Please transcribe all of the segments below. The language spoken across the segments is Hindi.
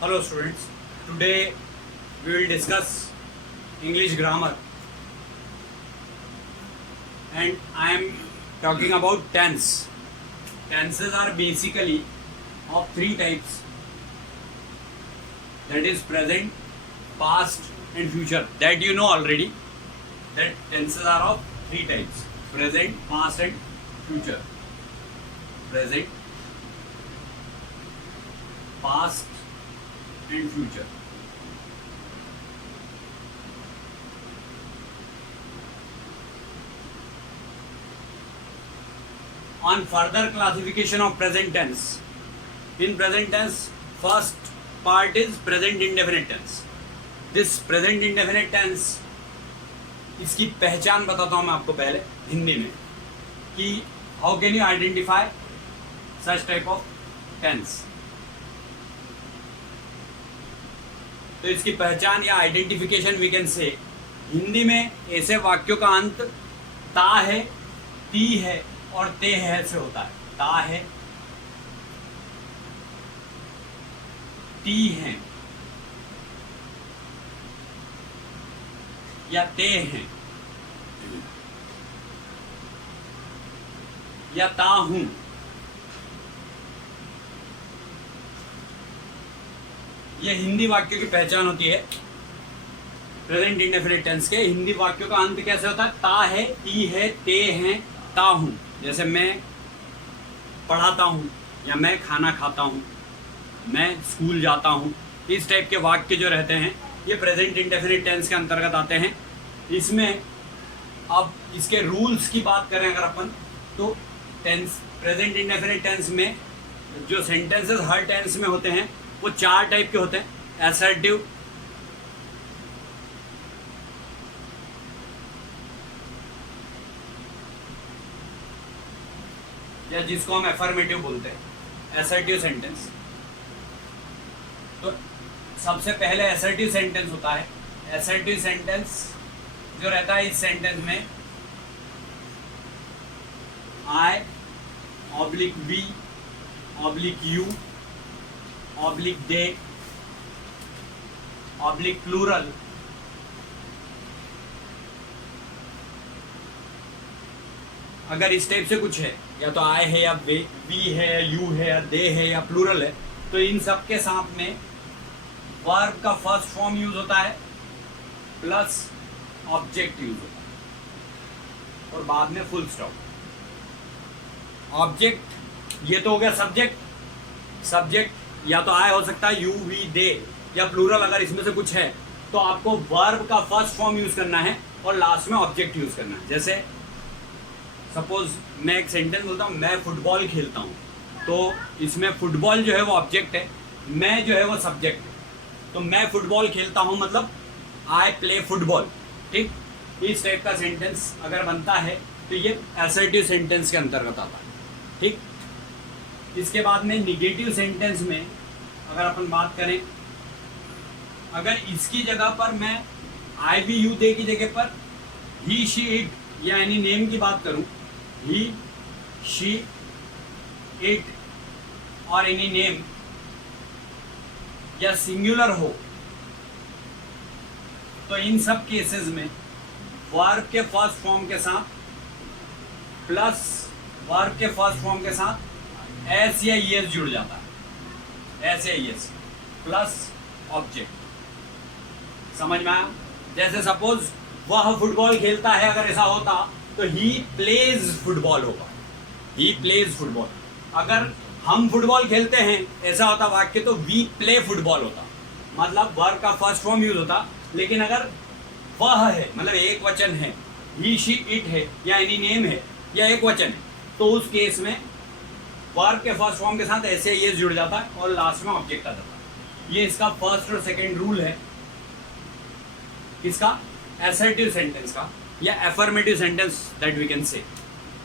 Hello students, today we will discuss English grammar and I am talking about tense. Tenses are basically of three types, that is present, past and future. That you know already, that tenses are of three types: present, past and future. Present, past and future. On further classification of present tense, in present tense, first part is present indefinite tense. This present indefinite tense, इसकी पहचान बताता हूँ मैं आपको पहले हिंदी में कि how can you identify such type of tense. तो इसकी पहचान या आइडेंटिफिकेशन वी कैन से, हिंदी में ऐसे वाक्यों का अंत ता है, ती है और ते है से होता है. ता है, ती है या ते हैं या ता हूं. यह हिंदी वाक्यों की पहचान होती है. प्रेजेंट इंडेफिनिट टेंस के हिंदी वाक्यों का अंत कैसे होता है? ता है, ती है, ते हैं, ता हूं. जैसे मैं पढ़ाता हूं या मैं खाना खाता हूं, मैं स्कूल जाता हूं. इस टाइप के वाक्य जो रहते हैं ये प्रेजेंट इंडेफिनिट टेंस के अंतर्गत आते हैं. इसमें अब इसके रूल्स की बात करें अगर अपन, तो टेंस प्रेजेंट इंडेफिनिट टेंस में जो सेंटेंसेस हर टेंस में होते हैं वो चार टाइप के होते हैं. असर्टिव, या जिसको हम एफर्मेटिव बोलते हैं, असर्टिव सेंटेंस. तो सबसे पहले असर्टिव सेंटेंस होता है. असर्टिव सेंटेंस जो रहता है, इस सेंटेंस में I oblique we oblique you oblique they oblique plural अगर इस टाइप से कुछ है, या तो आई है या वी है या यू है या दे है या प्लूरल है, तो इन सब के साथ में वर्ब का फर्स्ट फॉर्म यूज होता है प्लस ऑब्जेक्ट यूज होता है और बाद में फुल स्टॉप. ऑब्जेक्ट ये तो हो गया सब्जेक्ट. सब्जेक्ट या तो आय हो सकता है, यू वी दे या प्लूरल. अगर इसमें से कुछ है तो आपको वर्ब का फर्स्ट फॉर्म यूज करना है और लास्ट में ऑब्जेक्ट यूज करना है. जैसे सपोज मैं एक सेंटेंस बोलता हूँ, मैं फुटबॉल खेलता हूँ, तो इसमें फुटबॉल जो है वो ऑब्जेक्ट है, मैं जो है वो सब्जेक्ट है. तो मैं फुटबॉल खेलता हूँ मतलब आई प्ले फुटबॉल. ठीक, इस टाइप का सेंटेंस अगर बनता है तो ये असर्टिव सेंटेंस के अंतर्गत आता है. ठीक, इसके बाद में निगेटिव सेंटेंस में अगर अपन बात करें, अगर इसकी जगह पर मैं आई वी यू दे की जगह पर ही शी इट या एनी नेम की बात करूं, ही शी इट और एनी नेम या सिंगुलर हो, तो इन सब केसेस में वर्ब के फर्स्ट फॉर्म के साथ प्लस वर्ब के फर्स्ट फॉर्म के साथ एस या ईएस जुड़ जाता है. एस या ईएस प्लस ऑब्जेक्ट. समझ में आया? जैसे सपोज वह फुटबॉल खेलता है, अगर ऐसा होता तो ही प्लेज फुटबॉल होगा. ही प्लेज फुटबॉल. अगर हम फुटबॉल खेलते हैं ऐसा होता वाक्य, तो वी प्ले फुटबॉल होता. मतलब वर्ब का फर्स्ट फॉर्म यूज होता. लेकिन अगर वह है मतलब एक वचन है, ही शी इट है या एनी नेम है या एक वचन है, तो उस केस में वर्ब के फर्स्ट फॉर्म के साथ ऐसे ये जुड़ जाता है और लास्ट में ऑब्जेक्ट आ जाता है. ये इसका फर्स्ट और सेकंड रूल है. किसका? असर्टिव सेंटेंस का या affirmative sentence that we can say.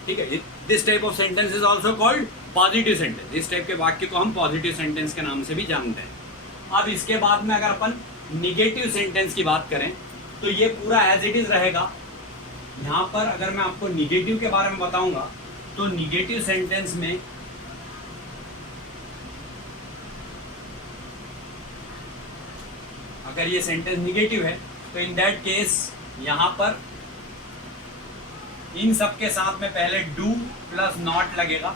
ठीक है, this type of sentence is also called positive sentence. इस टाइप के वाक्य को हम पॉजिटिव सेंटेंस के नाम से भी जानते हैं. अब इसके बाद में अगर अपन निगेटिव सेंटेंस की बात करें तो ये पूरा एज इट इज रहेगा. यहाँ पर अगर मैं आपको निगेटिव के बारे में बताऊंगा तो निगेटिव सेंटेंस में अगर ये सेंटेंस निगेटिव है तो इन दैट केस यहाँ पर इन सब के साथ में पहले डू प्लस नॉट लगेगा,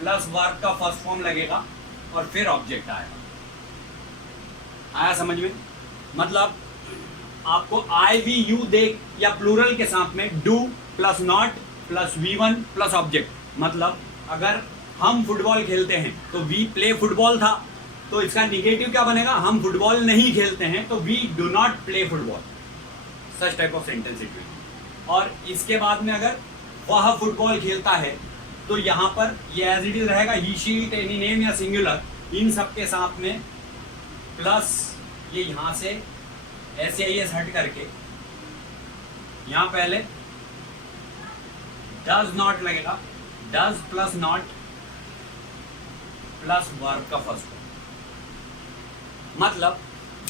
प्लस वर्ब का फर्स्ट फॉर्म लगेगा और फिर ऑब्जेक्ट आएगा। आया समझ में? मतलब आपको आई वी यू दे या प्लूरल के साथ में do plus not plus V1 plus object, मतलब अगर हम फुटबॉल खेलते हैं तो वी प्ले फुटबॉल था, तो इसका निगेटिव क्या बनेगा? हम फुटबॉल नहीं खेलते हैं तो we do not play football. Such type of sentence it will. और इसके बाद में अगर वह फुटबॉल खेलता है तो यहाँ पर ये एज इट इज रहेगा, ही शी इट एनी नेम या सिंगुलर, इन सब के साथ में प्लस ये यहाँ से SAES हट करके यहाँ पहले डज नॉट लगेगा, does plus not plus verb का फर्स्ट फॉर्म। मतलब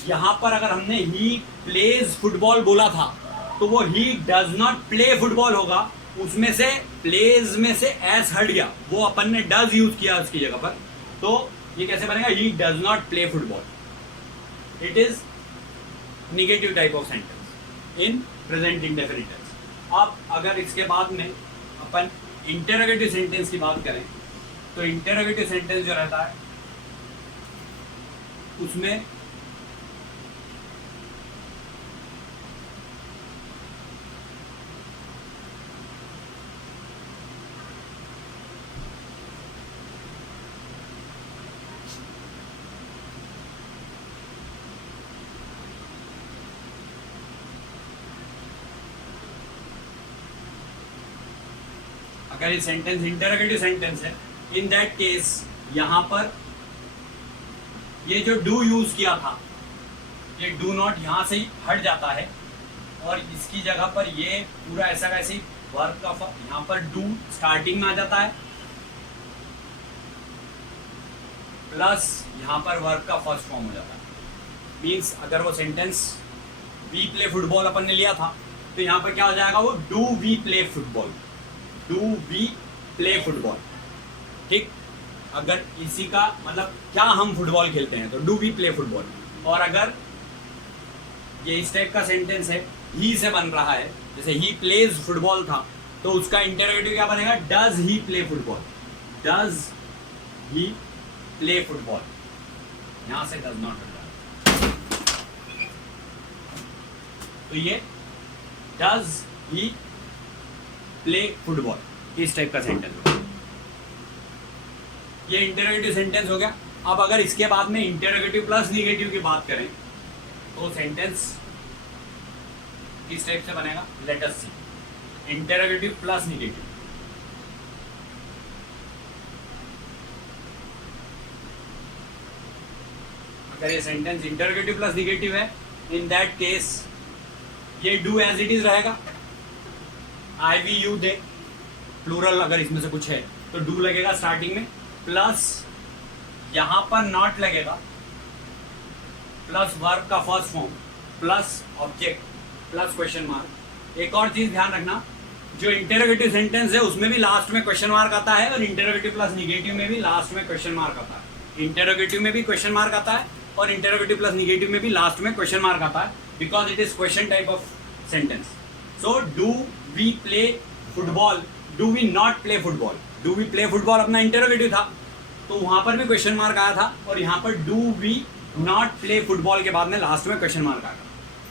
यहां पर अगर हमने ही प्लेज फुटबॉल बोला था तो वो ही डज नॉट प्ले फुटबॉल होगा, उसमें से प्लेज में से एस हट गया, वो अपन ने डज यूज किया उसकी जगह पर, तो ये कैसे बनेगा? He does not play football. It is negative type of sentence in present indefinite tense. अब अगर इसके बाद में अपन इंटरोगेटिव सेंटेंस की बात करें तो इंटरोगेटिव सेंटेंस जो रहता है उसमें अगर ये सेंटेंस इंटरोगेटिव सेंटेंस है, इन दैट केस यहां पर ये जो डू यूज किया था ये डू नॉट यहां से ही हट जाता है और इसकी जगह पर ये पूरा ऐसा कैसे वर्ब का यहां पर डू स्टार्टिंग में आ जाता है, प्लस यहां पर वर्ब का फर्स्ट फॉर्म हो जाता है। मीन्स अगर वो सेंटेंस वी प्ले फुटबॉल अपन ने लिया था तो यहां पर क्या हो जाएगा? वो do we play football, do we play football. ठीक, अगर इसी का मतलब क्या हम फुटबॉल खेलते हैं तो डू वी प्ले फुटबॉल। और अगर ये इस टाइप का सेंटेंस है, ही से बन रहा है, जैसे ही प्लेज फुटबॉल था तो उसका इंटरोगेटिव क्या बनेगा? Does he play football, does he play football. यहां से डज नॉट हट जाएगा, तो ये डज ही प्ले फुटबॉल इस टाइप का सेंटेंस होगा। ये इंटरोगेटिव सेंटेंस हो गया। अब अगर इसके बाद में इंटरोगेटिव प्लस निगेटिव की बात करें तो सेंटेंस किस टाइप से बनेगा? लेट अस सी। इंटरोगेटिव प्लस निगेटिव, अगर ये सेंटेंस इंटरोगेटिव प्लस निगेटिव है, इन दैट केस ये डू एज इट इज रहेगा, आई वी यू दे प्लूरल अगर इसमें से कुछ है तो डू लगेगा स्टार्टिंग में, प्लस यहां पर नॉट लगेगा, प्लस वर्ब का first form, plus object, plus question mark. एक और चीज ध्यान रखना, जो इंटरोगेटिव सेंटेंस है उसमें भी लास्ट में क्वेश्चन मार्क आता है और इंटरोगेटिव प्लस निगेटिव में भी लास्ट में क्वेश्चन मार्क आता है। इंटरोगेटिव में भी क्वेश्चन मार्क आता है और इंटरोगेटिव प्लस निगेटिव में भी लास्ट में क्वेश्चन मार्क आता है, because it is question type of sentence. So do we play football, do we not play football. Do we play football अपना इंटरोगेटिव था तो वहां पर भी क्वेश्चन मार्क आया था और यहाँ पर do we not play football के बाद में लास्ट में क्वेश्चन मार्क आया।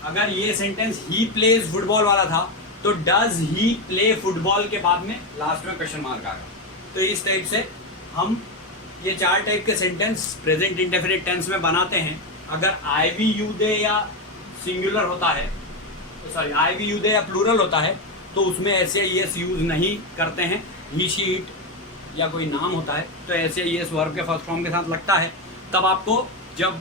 अगर ये सेंटेंस ही प्लेज फुटबॉल वाला था तो डज ही प्ले फुटबॉल के बाद में लास्ट में क्वेश्चन मार्क आएगा। तो इस टाइप से हम ये चार टाइप के सेंटेंस प्रेजेंट इंडेफिनिट टेंस में बनाते हैं। अगर आई वी यू दे या सिंगुलर होता है, तो sorry I we you they या प्लूरल होता है तो उसमें ऐसे यस यूज नहीं करते हैं। ही शी इट या कोई नाम होता है तो ऐसे यस वर्ब के फर्स्ट फॉर्म के साथ लगता है, तब आपको जब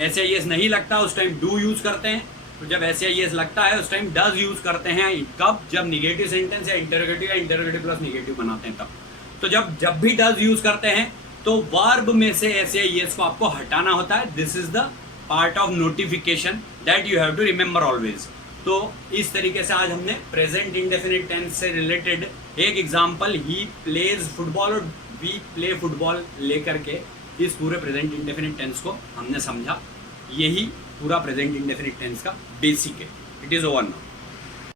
ऐसे यस नहीं लगता उस टाइम डू यूज करते हैं, तो जब ऐसे यस लगता है उस टाइम डज यूज करते हैं। कब? जब निगेटिव सेंटेंस या इंटरोगेटिव प्लस निगेटिव बनाते हैं तब। तो जब भी डज यूज करते हैं तो वर्ब में से ऐसे यस को आपको हटाना होता है। This is the part of notification that you have to remember always. तो इस तरीके से आज हमने प्रेजेंट इंडेफिनिट टेंस से रिलेटेड एक एग्जांपल ही प्लेज फुटबॉल और वी प्ले फुटबॉल लेकर के इस पूरे प्रेजेंट इंडेफिनिट टेंस को हमने समझा। यही पूरा प्रेजेंट इंडेफिनिट टेंस का बेसिक है। It is over now.